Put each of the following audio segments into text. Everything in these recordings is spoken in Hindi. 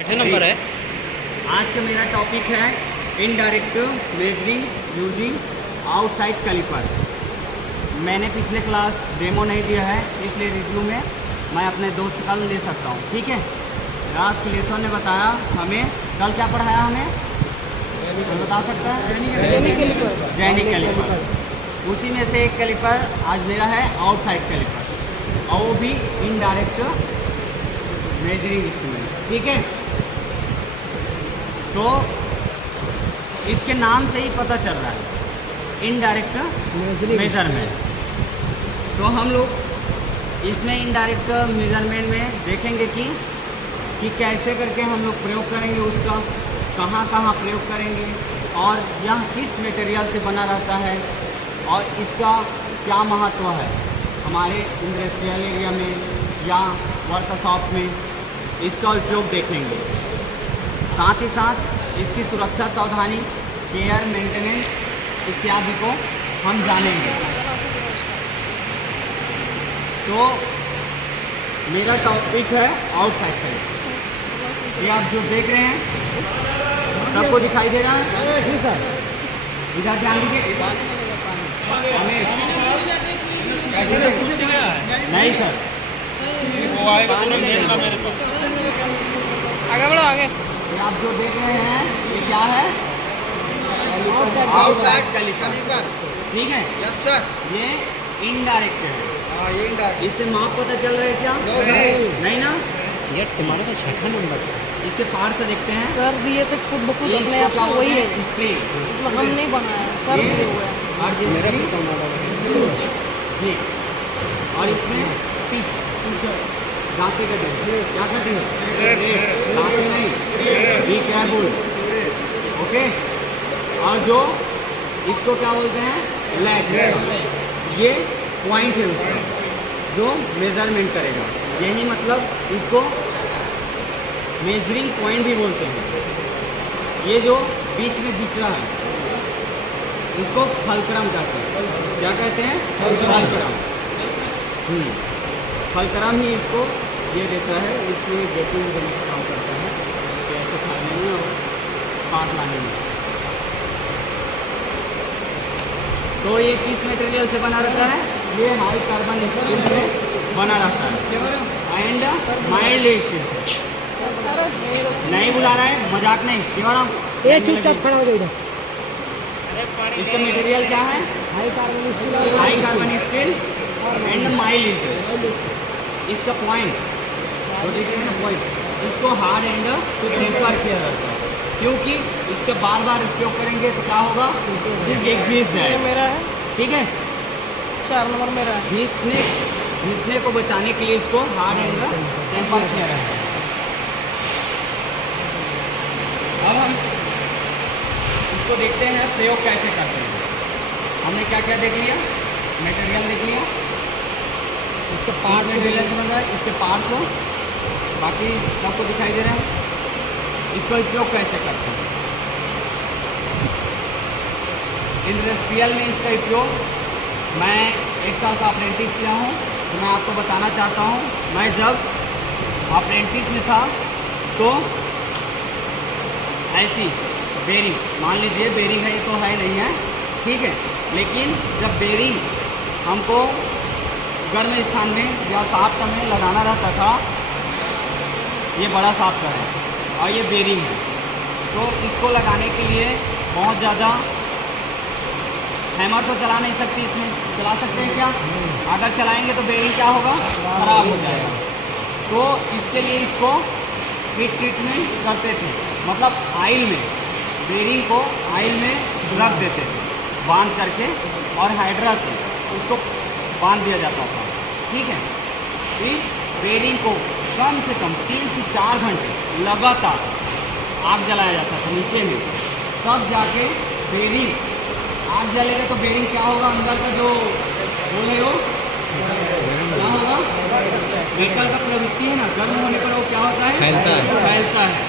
नंबर है। आज का मेरा टॉपिक है indirect measuring using outside calliper. मैंने पिछले क्लास डेमो नहीं दिया है, इसलिए रिव्यू में मैं अपने दोस्त का ले सकता हूँ। ठीक है, रात क्लेसर ने बताया हमें, कल क्या पढ़ाया हमें बता सकता है? जैनिक कैलिपर। उसी में से एक कैलिपर आज मेरा है आउटसाइड कैलिपर, और वो भी इनडायरेक्ट मेजरिंग इंस्ट्रूमेंट। ठीक है, तो इसके नाम से ही पता चल रहा है इनडायरेक्ट मेजरमेंट। तो हम लोग इसमें इनडायरेक्ट मेजरमेंट में देखेंगे कि कैसे करके हम लोग प्रयोग करेंगे, उसका कहाँ कहाँ प्रयोग करेंगे, और यह किस मटेरियल से बना रहता है, और इसका क्या महत्व है हमारे इंडस्ट्रियल एरिया में या वर्कशॉप में, इसका उपयोग देखेंगे। साथ ही साथ इसकी सुरक्षा सावधानी, केयर, मेंटेनेंस इत्यादि को हम जानेंगे। तो मेरा टॉपिक है आउटसाइड कैलिपर। ये आप जो देख रहे हैं सबको दिखाई दे रहा है? जी सर, इधर ध्यान दीजिए। नहीं सर, आगे बढ़ो आगे। ये आप जो देख रहे हैं ये क्या है? Outside calliper. ठीक है, यस सर। ये इनडायरेक्ट है। हाँ, ये इनडायरेक्ट। इससे माप पता चल रहा है क्या? नहीं ना? ये तुम्हारा तो छठा नंबर है। इसके पार्ट से देखते हैं। सर दिए तो खुद ब खुद अपने आप से वही है, इसमें हम नहीं बनाया, सर दिए हुए हैं। मेरा भी कौन वाला है? ठीक, और इसमें पिच दांते का क्या करते हैं? दांते नहीं, बी केयरफुल। ओके, और जो इसको क्या बोलते हैं? लैग। ये पॉइंट है उसका जो मेजरमेंट करेगा, यही मतलब इसको मेजरिंग पॉइंट भी बोलते हैं। ये जो बीच में दिख रहा है इसको फलक्रम कहते हैं। क्या कहते हैं? फलक्रम। फलक्रम ही इसको ये देता है, इसमें गेटिंग देने का काम करता है, कैसे खाने में और पास लाने में। तो ये किस मटेरियल से बना रहता है? ये हाई कार्बन स्टील से बना रहता है एंड माइल्ड स्टील से। नहीं बुला रहा है, मजाक नहीं। क्यों ये चुपचाप खड़ा हो जाएगा। इसका मटेरियल क्या है? High carbon steel and mild steel. इसका पॉइंट जो देख रहे हैं ना, पॉइंट, इसको हार्ड एंड टेम्पर किया जाता है, क्योंकि इसके बार बार उपयोग करेंगे तो क्या होगा? ये घिस ये जाए। मेरा है, ठीक है, 4 नंबर मेरा है। घिसने को बचाने के लिए इसको हार्ड एंड टेम्पर किया जाता है। अब हम इसको देखते हैं प्रयोग कैसे करते हैं। हमने क्या क्या देख लिया? मटेरियल देख लिया, इसके पार्ट मटेरियल समझ रहा है, इसके पार्ट्स हो, बाकी सबको दिखाई दे रहे हैं। इसका उपयोग कैसे करते हैं? इंडस्ट्रियल में इसका उपयोग मैं 1 साल का अप्रेंटिस किया हूँ, तो मैं आपको बताना चाहता हूँ। मैं जब अप्रेंटिस में था तो ऐसी बेरिंग, मान लीजिए बेरिंग है, तो है नहीं है, ठीक है, लेकिन जब बेरिंग हमको गर्म स्थान में या साफ्ट में लगाना रहता था, ये बड़ा साफ्ट है और ये बेरिंग है, तो इसको लगाने के लिए बहुत ज़्यादा हैमर तो चला नहीं सकती, इसमें चला सकते हैं क्या? अगर चलाएंगे तो बेरिंग क्या होगा? खराब हो जाएगा। तो इसके लिए इसको हीट ट्रीटमेंट करते थे, मतलब आयल में, बेरिंग को आयल में रख देते थे बांध करके, और हाइड्रा से उसको बांध दिया जाता था। ठीक है, फिर बेरिंग को कम से कम 3 से 4 घंटे लगातार आग जलाया जाता था नीचे में, तब जाके बेरिंग, आग जलेगा तो बेरिंग क्या होगा? अंदर का जो बोले हो क्या होगा? मेटल का प्रवृत्ति है ना, गर्म होने पर वो क्या होता है? फैलता है।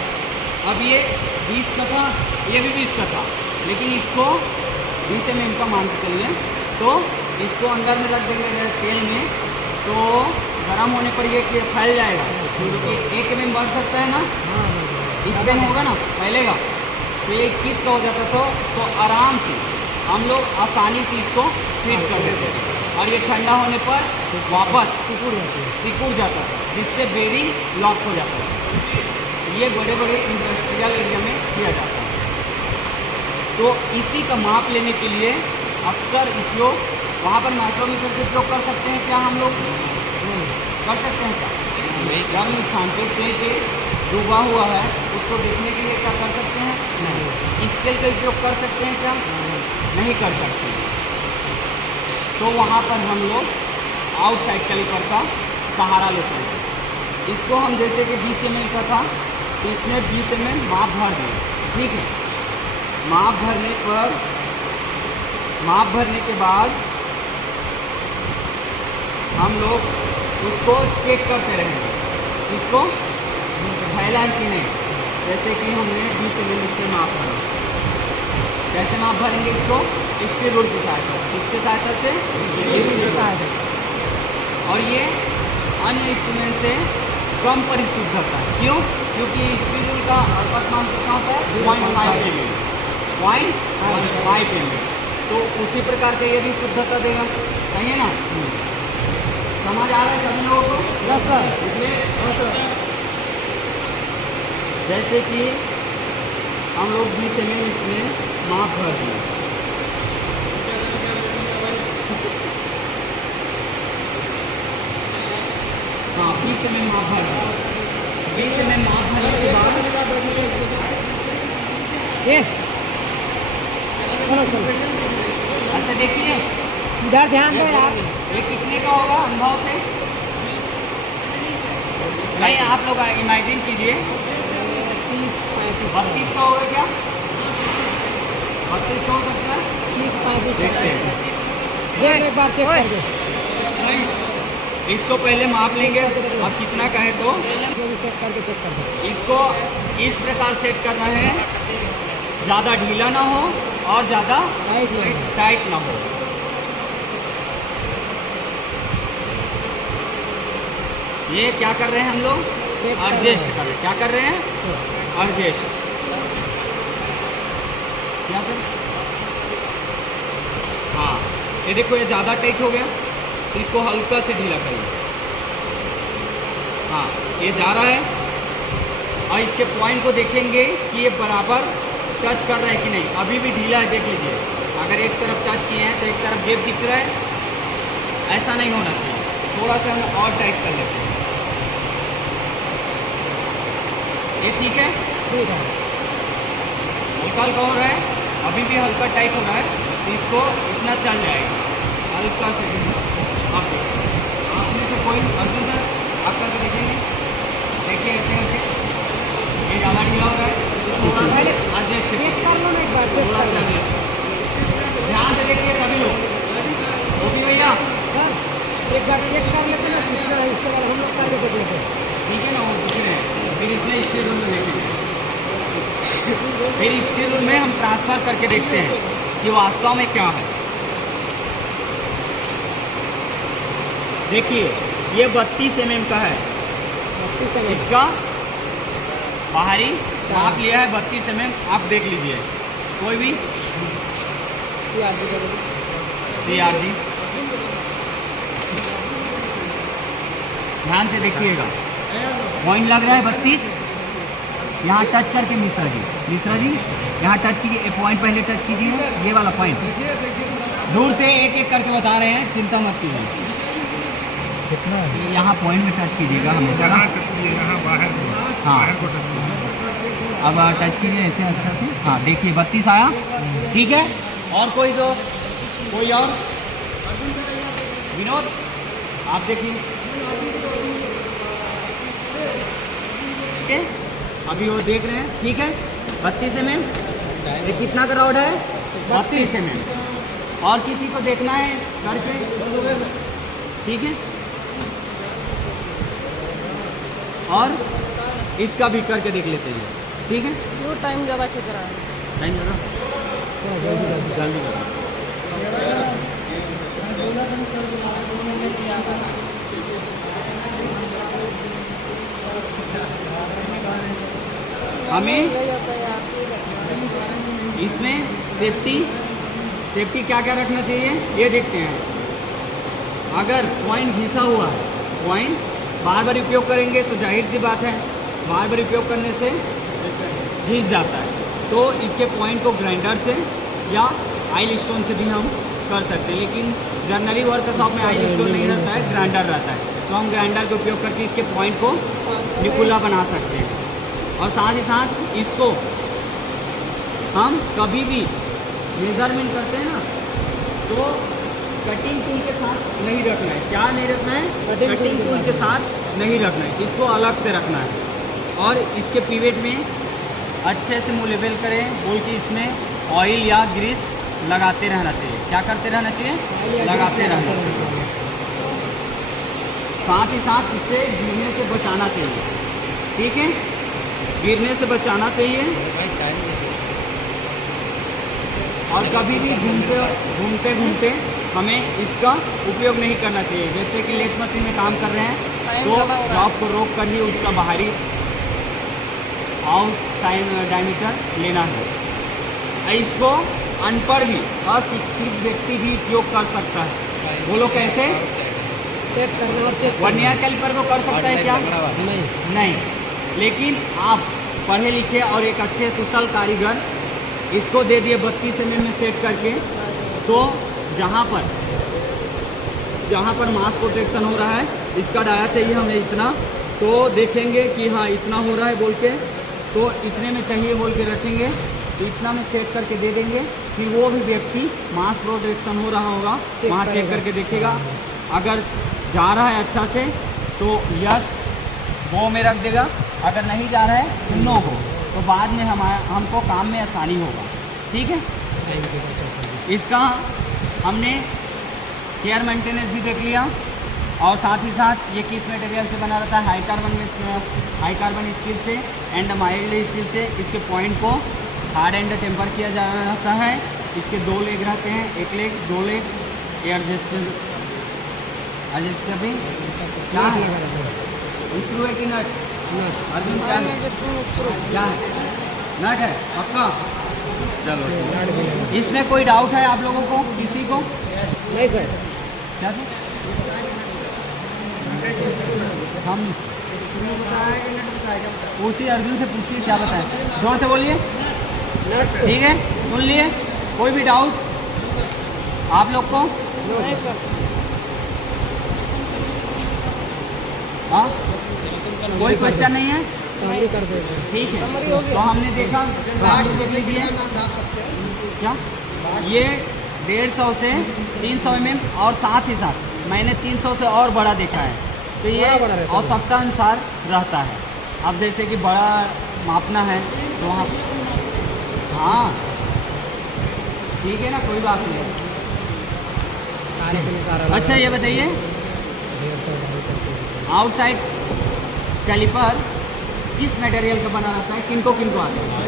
अब ये 20 का था, ये भी 20 का था, लेकिन इसको 20 mm का मान के चलिए, तो इसको अंदर में रख देंगे तेल में, तो गर्म होने पर ये फैल जाएगा, क्योंकि 1 mm बढ़ सकता है ना, स्पेन होगा ना फैलेगा, तो ये 21 का हो जाता तो आराम से हम लोग आसानी से इसको फिट कर देते थे, और ये ठंडा होने पर वापस सिकुड़ जाता था, जिससे बेरिंग लॉक हो जाता था। ये बड़े बड़े इंडस्ट्रियल एरिया में किया जाता है। तो इसी का माप लेने के लिए अक्सर उपयोग वहाँ पर माइक्रोमीटर का उपयोग कर सकते हैं क्या हम लोग? कर सकते हैं क्या? गर्म स्थान पे तेल के डूबा हुआ है उसको देखने के लिए क्या कर सकते हैं? नहीं। स्केल का उपयोग कर सकते हैं क्या? नहीं कर सकते। तो वहाँ पर हम लोग आउटसाइड कैलिपर का सहारा लेते हैं। इसको हम जैसे कि 20 ml का था तो इसमें 20 ml माप भर दें, ठीक है। माप भरने के बाद हम लोग उसको चेक करते रहेंगे, इसको फैला है कि नहीं। जैसे कि हमने 20 ml इसमें माप भरा, कैसे माप भरेंगे इसको? स्टील रूल की सहायता से। किसके सहायता से? स्टील रूल की सहायता से। और ये अन्य इंस्ट्रूमेंट से कम परिशुद्धता है। क्यों? क्योंकि स्टील रूल का अनुपात कितना होता है? 0.5 ml, 0.5 ml। तो उसी प्रकार का ये भी शुद्धता देगा, सही है ना? समझ आ रहा है सभी लोगों को? Yes sir. इसलिए जैसे कि हम लोग 20 ml इसमें माप भर दिए, हाँ 20 ml माप भर दिया। 20 ml माप भरने के बाद ये चलो चलो अच्छा देखिए इधर ध्यान दो यार। ये कितने का होगा अनुभव से? नहीं, आप लोग इमेजिन कीजिए 32 का होगा क्या? 32 का हो सकता है? 30-35 देखते हैं। ये एक बार चेक कर दो। इसको पहले माप लेंगे, अब कितना का है तो सेट करके चेक कर दो। इसको इस प्रकार सेट करना है, ज़्यादा ढीला ना हो और ज़्यादा टाइट ना हो। ये क्या कर रहे हैं हम लोग? एडजस्ट कर रहे हैं। क्या कर रहे हैं? एडजस्ट। क्या सर? हाँ, ये देखो ये ज़्यादा टाइट हो गया तो इसको हल्का से ढीला करिए। हाँ, ये जा रहा है, और इसके पॉइंट को देखेंगे कि ये बराबर टच कर रहा है कि नहीं। अभी भी ढीला है, देख लीजिए। अगर एक तरफ टच किए हैं तो एक तरफ गैप दिख रहा है, ऐसा नहीं होना चाहिए। थोड़ा सा हम और टाइट कर लेते हैं। ये ठीक है? ठीक है। हल्का हल्का हो रहा है, अभी भी हल्का टाइट हो रहा है, तो इसको इतना चल जाएगा हल्का से। आप में से कोई अर्जुन सर आप करके देखेंगे, देखिए ऐसे करके ये ज़्यादा ढीला हो रहा है, थोड़ा सा एडजस्ट चेक कर लो ना एक बार, चेक थोड़ा कर सा लो। ध्यान से देखिए सभी लोग। ओके भैया, सर एक बार चेक कर लेते ना कितना है, इसके बाद हम लोग करके देख लेते हैं। ठीक है ना? वो कुछ नहीं, फिर इसमें स्टील रूल में देखेंगे। फिर स्टील रूल में हम ट्रांसफ़र करके देखते हैं कि वास्तव में क्या है। देखिए ये 32 mm का है, 32 ml। इसका बाहरी माप लिया है 32 mm। आप देख लीजिए, कोई भी CRG का दो। CRG ध्यान से देखिएगा, पॉइंट लग रहा है 32। यहाँ टच करके मिश्रा जी यहाँ टच कीजिए, पॉइंट पहले टच कीजिए, ये वाला पॉइंट। दूर से एक एक करके बता रहे हैं, चिंता मत कीजिए। कितना है? यहाँ पॉइंट में टच कीजिएगा हमेशा। यहाँ बाहर हाँ, बाहर को टच कीजिए। अब टच कीजिए ऐसे अच्छा से। हाँ देखिए 32 आया, ठीक है। और कोई दोस्त, कोई और? विनोद आप देखिए, ठीक है। अभी वो देख रहे हैं, ठीक है। 32 mm, ये कितना का रॉड है? 32 mm। और किसी को देखना है करके, ठीक है। और इसका भी करके देख लेते हैं, ठीक है। क्यों टाइम ज़्यादा खिंच रहा है? टाइम ज़्यादा जल्दी करो। हमें ले जाता है यार। इसमें सेफ्टी क्या क्या रखना चाहिए ये देखते हैं। अगर पॉइंट घिसा हुआ है, पॉइंट बार बार उपयोग करेंगे तो जाहिर सी बात है बार बार उपयोग करने से घिस जाता है, तो इसके पॉइंट को ग्राइंडर से या आइल स्टोन से भी हम कर सकते हैं। लेकिन जनरली वर्कशॉप में आइल स्टोन नहीं रहता है, ग्राइंडर रहता है, तो हम ग्राइंडर का उपयोग करके इसके पॉइंट को निकुला बना सकते हैं। और साथ ही साथ इसको हम कभी भी मेजरमेंट करते हैं ना, तो कटिंग टूल के साथ नहीं रखना है। क्या नहीं रखना है? कटिंग टूल के साथ नहीं रखना है, इसको अलग से रखना है। और इसके पिवेट में अच्छे से मुँह लेवल करें बोल के इसमें ऑयल या ग्रीस लगाते रहना चाहिए। क्या करते रहना चाहिए? लगाते रहना चाहिए। साथ ही साथ इससे गिरने से बचाना चाहिए, ठीक है, गिरने से बचाना चाहिए। और कभी भी घूमते हमें इसका उपयोग नहीं करना चाहिए। जैसे कि लेथ मशीन में काम कर रहे हैं तो जॉब को रोक कर ही उसका बाहरी आउटसाइड डायमीटर लेना है। इसको अनपढ़ भी अशिक्षित व्यक्ति भी उपयोग कर सकता है। बोलो कैसे? चेक करना और चेक वर्नियर कैलिपर को कर सकता है क्या? नहीं। लेकिन आप पढ़े लिखे और एक अच्छे कुशल कारीगर इसको दे दिए 32 mm में सेट करके, तो जहाँ पर मास प्रोटेक्शन हो रहा है इसका डाया चाहिए हमें इतना, तो देखेंगे कि हाँ इतना हो रहा है बोल के, तो इतने में चाहिए बोल के रखेंगे, तो इतना में सेट करके दे देंगे। फिर वो भी व्यक्ति मास प्रोटेक्शन हो रहा होगा वहाँ चेक करके देखेगा। अगर जा रहा है अच्छा से तो यस वो में रख देगा, अगर नहीं जा रहा है तो नो हो, तो बाद में हमको काम में आसानी होगा। ठीक है, इसका हमने केयर मेंटेनेंस भी देख लिया। और साथ ही साथ ये किस मटेरियल से बना रहता है? हाई कार्बन स्टील से एंड माइल्ड स्टील से। इसके पॉइंट को हार्ड एंड टेम्पर किया जा रहता है। इसके 2 लेग रहते हैं, 1 लेग 2 लेग एडजस्टेबल क्या है? स्क्रू है कि नट? अर्जुन क्या है? क्या है? नट है पक्का? चलो इसमें कोई डाउट है आप लोगों को, किसी को? नहीं सर। क्या सर? हम उसी अर्जुन से पूछिए क्या बताएं, जोर से बोलिए। ठीक है, सुन लिए? कोई भी डाउट आप लोग को? नहीं सर। हाँ, कोई क्वेश्चन नहीं है? सामने कर देंगे। ठीक है, Summary हो गया। तो हमने देखा लास्ट देख लीजिए क्या ये 150 से 300 mm, और साथ ही साथ मैंने 300 से और बड़ा देखा है, तो ये बड़ा रहता है। आवश्यकता अनुसार रहता है। अब जैसे कि बड़ा मापना है तो वहाँ हाँ ठीक है ना, कोई बात नहीं है। सारे के लिए सारा अच्छा ये बताइए, 150 आउटसाइड कैलिपर किस मटेरियल का बना रहता है? किनको आता है?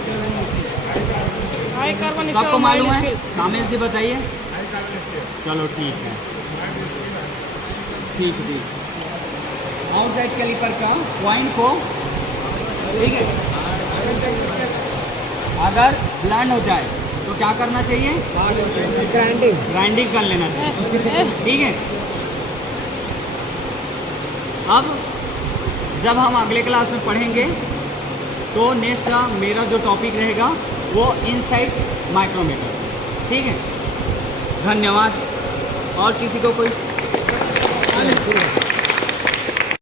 हाई कार्बन सबको मालूम है? कमेंट से बताइए। चलो ठीक है, ठीक। आउटसाइड कैलिपर का पॉइंट को, ठीक है, अगर ब्लैंड हो जाए तो क्या करना चाहिए? ग्राइंडिंग कर लेना चाहिए। ठीक है, अब जब हम अगले क्लास में पढ़ेंगे तो नेक्स्ट मेरा जो टॉपिक रहेगा वो इनसाइड माइक्रोमीटर। ठीक है, धन्यवाद। और किसी को कोई